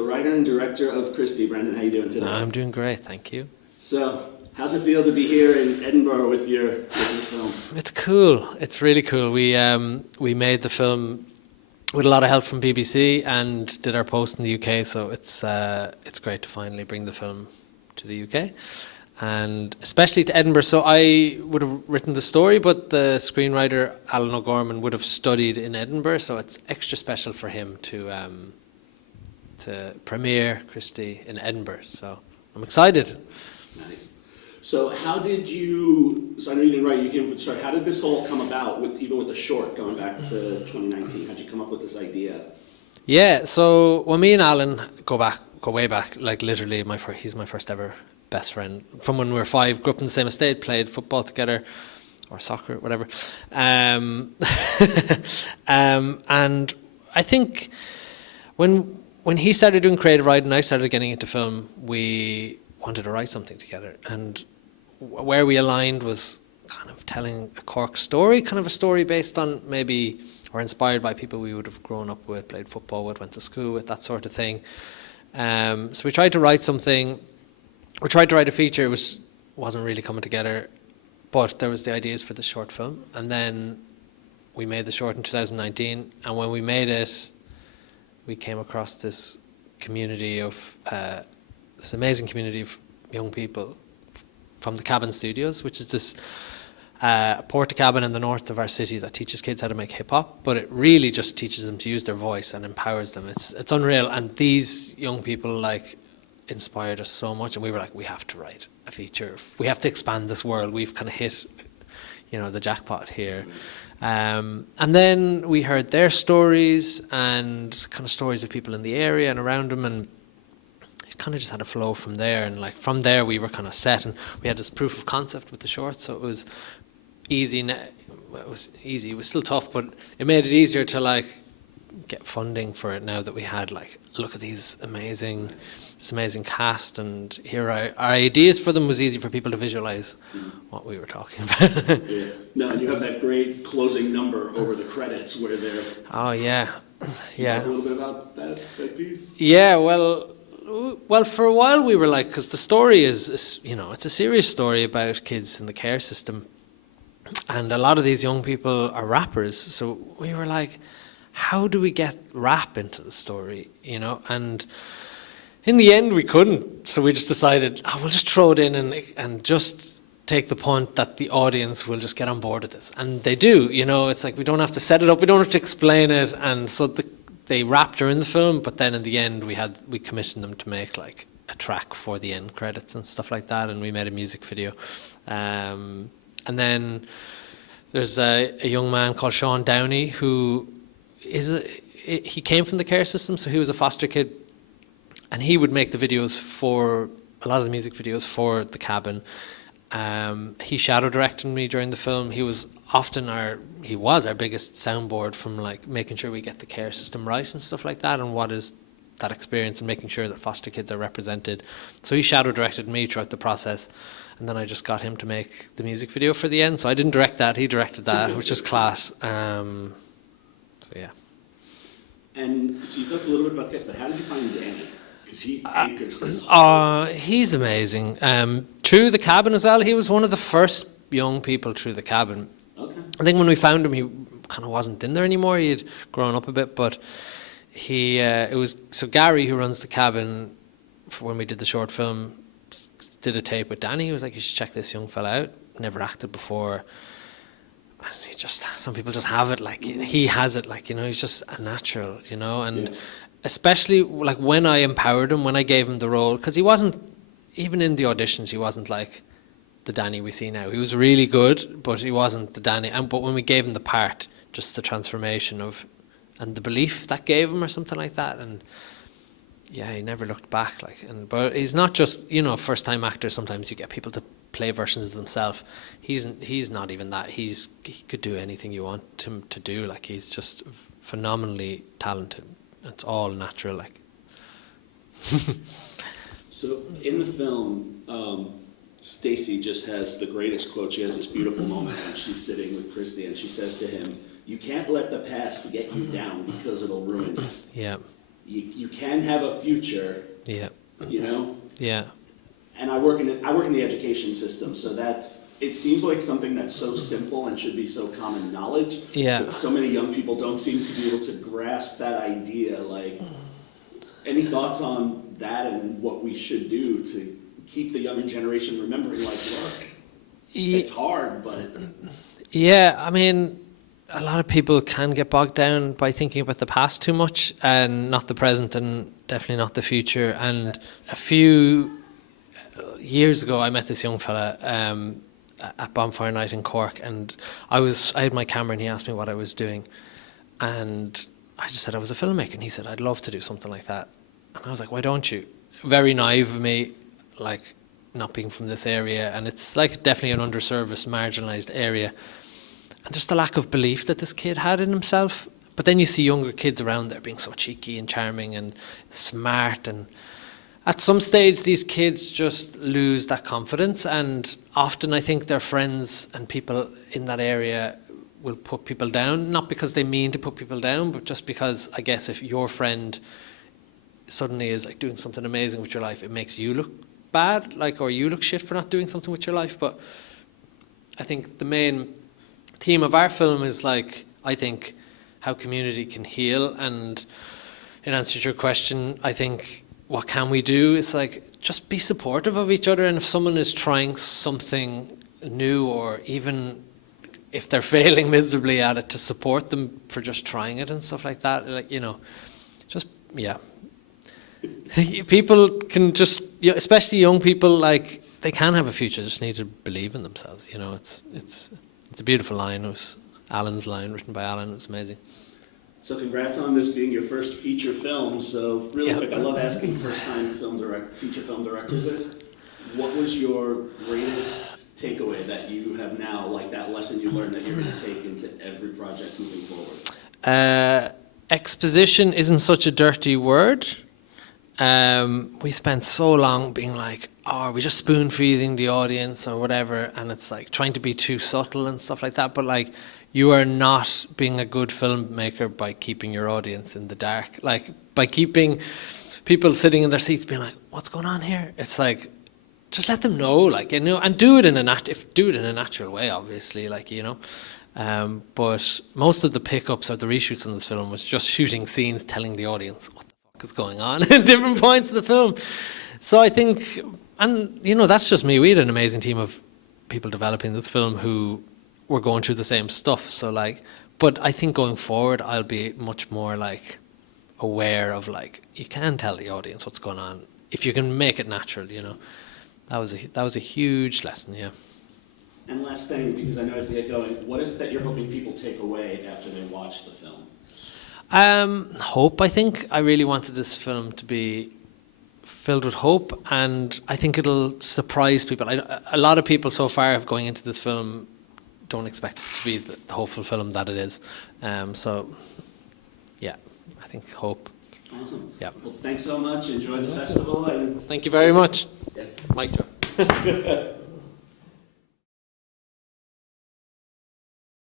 the writer and director of Christy. Brendan, how you doing today? I'm doing great, thank you. So, how's it feel to be here in Edinburgh with your film? It's cool. It's really cool. We made the film with a lot of help from BBC and did our post in the UK. So it's great to finally bring the film to the UK, and especially to Edinburgh. So I would have written the story, but the screenwriter Alan O'Gorman would have studied in Edinburgh. So it's extra special for him to premiere Christy in Edinburgh. So I'm excited. Nice. So how did you, so I know you didn't write, you came with the story. How did this all come about, even with the short going back to 2019? How did you come up with this idea? Yeah, so when me and Alan go way back, like literally he's my first ever best friend. From when we were 5, grew up in the same estate, played football together, or soccer, whatever. And I think when he started doing creative writing, I started getting into film, we wanted to write something together. And where we aligned was kind of telling a Cork story, kind of a story based on maybe, or inspired by people we would have grown up with, played football with, went to school with, that sort of thing. So we tried to write something. We tried to write a feature. It wasn't really coming together, but there was the ideas for the short film. And then we made the short in 2019. And when we made it, we came across this community of this amazing community of young people from the Cabin Studios, which is this porta cabin in the north of our city that teaches kids how to make hip hop, but it really just teaches them to use their voice and empowers them. It's unreal, and these young people like inspired us so much, and we were like, we have to write a feature. We have to expand this world. We've kind of hit, the jackpot here. And then we heard their stories and kind of stories of people in the area and around them, and it kind of just had a flow from there. And like from there, we were kind of set, and we had this proof of concept with the short, so it was easy. It was easy. It was still tough, but it made it easier to like get funding for it now that we had like, look at this amazing cast, and here our ideas for them was easy for people to visualize what we were talking about. Yeah. No, and you have that great closing number over the credits where they're... Oh, yeah. Yeah. Talk a little bit about that piece? Yeah, well, for a while we were like, because the story is, it's a serious story about kids in the care system. And a lot of these young people are rappers. So we were like, how do we get rap into the story, And in the end, we couldn't. So we just decided, we'll just throw it in and just take the punt that the audience will just get on board with this. And they do, It's like we don't have to set it up. We don't have to explain it. And so they rapped during the film, but then in the end, we commissioned them to make like a track for the end credits and stuff like that. And we made a music video. And then there's a young man called Sean Downey who he came from the care system, so he was a foster kid, and he would make the videos for a lot of the music videos for the cabin. He shadow directed me during the film. He was our biggest soundboard from like making sure we get the care system right and stuff like that, and what is that experience and making sure that foster kids are represented. So he shadow directed me throughout the process, and then I just got him to make the music video for the end. So I didn't direct that, he directed that, which was class. So yeah. And so you talked a little bit about this, but how did you find Danny? Because he anchors this. He's amazing. Through the cabin as well, he was one of the first young people through the cabin. Okay. I think when we found him, he kind of wasn't in there anymore. He had grown up a bit, but Gary, who runs the cabin, for when we did the short film, did a tape with Danny. He was like, you should check this young fella out. Never acted before. And some people just have it, like he has it, like, he's just a natural, and especially like when I empowered him, when I gave him the role, because he wasn't, even in the auditions, he wasn't like the Danny we see now. He was really good, but he wasn't the Danny. But when we gave him the part, just the transformation and the belief that gave him or something like that, and yeah, he never looked back. But he's not just, first time actor. Sometimes you get people to play versions of themselves. He's not even that. He could do anything you want him to do. Like, he's just phenomenally talented. It's all natural, like. So in the film, Stacey just has the greatest quote. She has this beautiful moment when she's sitting with Christy, and she says to him, "You can't let the past get you down because it'll ruin you." Yeah. you can have a future, Yeah. you know? Yeah. And I work in the education system, so it seems like something that's so simple and should be so common knowledge. Yeah. But so many young people don't seem to be able to grasp that idea. Like, any thoughts on that and what we should do to keep the younger generation remembering, like, look, it's hard, but... Yeah, I mean, a lot of people can get bogged down by thinking about the past too much and not the present, and definitely not the future. And a few years ago, I met this young fella at Bonfire Night in Cork, and I had my camera, and he asked me what I was doing, and I just said I was a filmmaker, and he said, I'd love to do something like that. And I was like, why don't you? Very naive of me, like, not being from this area, and it's like definitely an underserviced, marginalised area. And just the lack of belief that this kid had in himself. But then you see younger kids around there being so cheeky and charming and smart, and at some stage these kids just lose that confidence, and often I think their friends and people in that area will put people down, not because they mean to put people down, but just because, I guess, if your friend suddenly is like doing something amazing with your life, it makes you look bad, like, or you look shit for not doing something with your life. But I think the main theme of our film is, like, I think how community can heal. And in answer to your question, I think what can we do is, like, just be supportive of each other. And if someone is trying something new, or even if they're failing miserably at it, to support them for just trying it and stuff like that, like, you know, just, yeah. People can just, especially young people, like, they can have a future, just need to believe in themselves, you know. It's a beautiful line. It was Alan's line, written by Alan. It was amazing. So congrats on this being your first feature film. So really quick, I love asking first-time feature film directors this. What was your greatest takeaway that you have now, like that lesson you learned that you're going to take into every project moving forward? Exposition isn't such a dirty word. We spent so long being like, oh, are we just spoon-feeding the audience or whatever? And it's like trying to be too subtle and stuff like that. But, like, you are not being a good filmmaker by keeping your audience in the dark. Like, by keeping people sitting in their seats being like, what's going on here? It's like, just let them know, like, you know, and do it in a natural way, obviously, like, you know. But most of the pickups or the reshoots in this film was just shooting scenes, telling the audience what the fuck is going on at different points of the film. So I think, and, you know, that's just me. We had an amazing team of people developing this film who were going through the same stuff. So, like, but I think going forward, I'll be much more, like, aware of, like, you can tell the audience what's going on if you can make it natural, you know. That was a huge lesson, yeah. And last thing, because I know I have to get going, what is it that you're hoping people take away after they watch the film? Hope, I think. I really wanted this film to be filled with hope, and I think it'll surprise people. A lot of people so far going into this film don't expect it to be the hopeful film that it is. So, yeah, I think hope. Awesome. Yeah. Well, thanks so much. Enjoy the festival. And thank you very much. Yes. Mic drop.